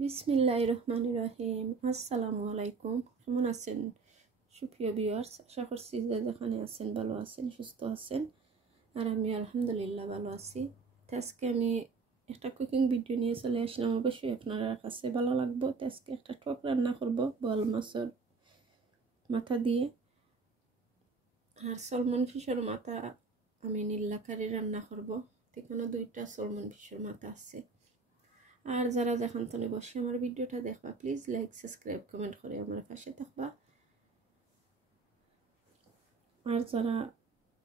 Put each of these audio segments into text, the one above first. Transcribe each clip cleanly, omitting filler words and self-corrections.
বিসমিল্লাহির রহমানির রহিম। আসসালামু আলাইকুম। কেমন আছেন সুপ্রিয় ভিউয়ার্স? আশা করছি যে যেখানে আছেন ভালো আছেন, সুস্থ আছেন। আর আমি আলহামদুলিল্লাহ ভালো আছি। তো আজকে আমি একটা কুকিং ভিডিও নিয়ে চলে আসলাম। অবশ্যই আপনার কাছে ভালো লাগবে। তো আজকে একটা টক রান্না করব বোয়াল মাছের মাথা দিয়ে। আর সলমন ফিশের মাথা আমি নীলাকারি রান্না করব। এখানে দুইটা সলমন ফিশের মাথা আছে। আর যারা যেখান থেকে বসে আমার ভিডিওটা দেখবা, প্লিজ লাইক সাবস্ক্রাইব কমেন্ট করে আমার পাশে থাকবা। আর যারা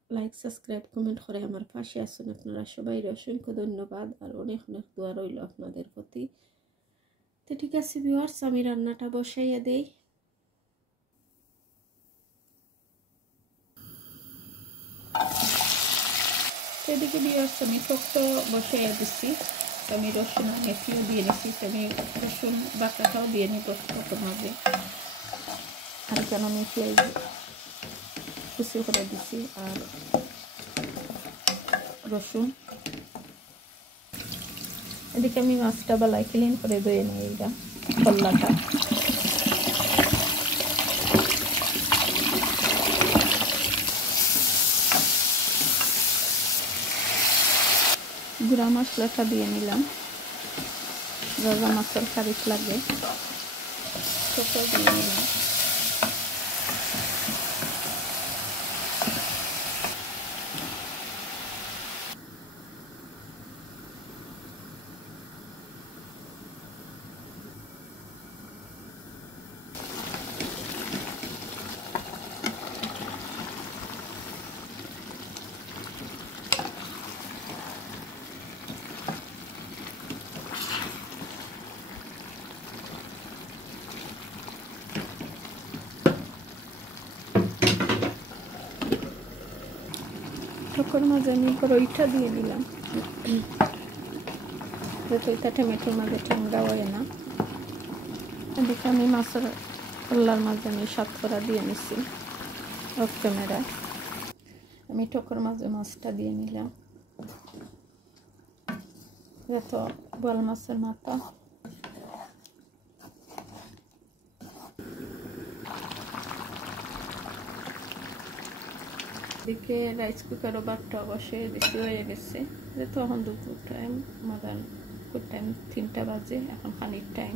লাইক সাবস্ক্রাইব কমেন্ট করে আমার পাশে আছেন, আপনারা সবাই অসংখ্য ধন্যবাদ আর অনেক অনেক দোয়া রইল আপনাদের প্রতি। তো ঠিক আছে ভিউয়ার্স, আমি রান্নাটা বসাইয়া দেই। এদিকে ভিউয়ার্স আমি টকটা বসাইয়া দিচ্ছি। আমি রসুন মেথিও দিয়ে নিচ্ছি। আমি রসুন বাটাটাও দিয়ে নিব টকের মাঝে। আর কেন আমি পেঁয়াজ কুচি করে দিচ্ছি আর রসুন। এদিকে আমি মাছটা বেলায় ক্লিন করে ধুয়ে নিই। এইটা কল্লাটা গুঁড়া মশলাটা দিয়ে নিলাম, যা যা মাছের কারিক লাগে সেটা দিয়ে নিলাম। তখন মাঝে আমি বড়ইটা দিয়ে দিলাম, যাতে ওইটা টমেটোর মাঝে ঠান্ডা হয় না। এদিকে আমি মাছের কল্লার মাঝে আমি সাতকরা দিয়ে নিচ্ছি অফ ক্যামেরা। আমি টকর মাঝে মাছটা দিয়ে নিলাম, যত বোয়াল মাছের মাথা। এদিকে রাইস কুকারও ভাতটা বসে বেশি হয়ে গেছে। তখন দুপুর টাইম, মাদার টাইম 3টা বাজে, এখন পানির টাইম।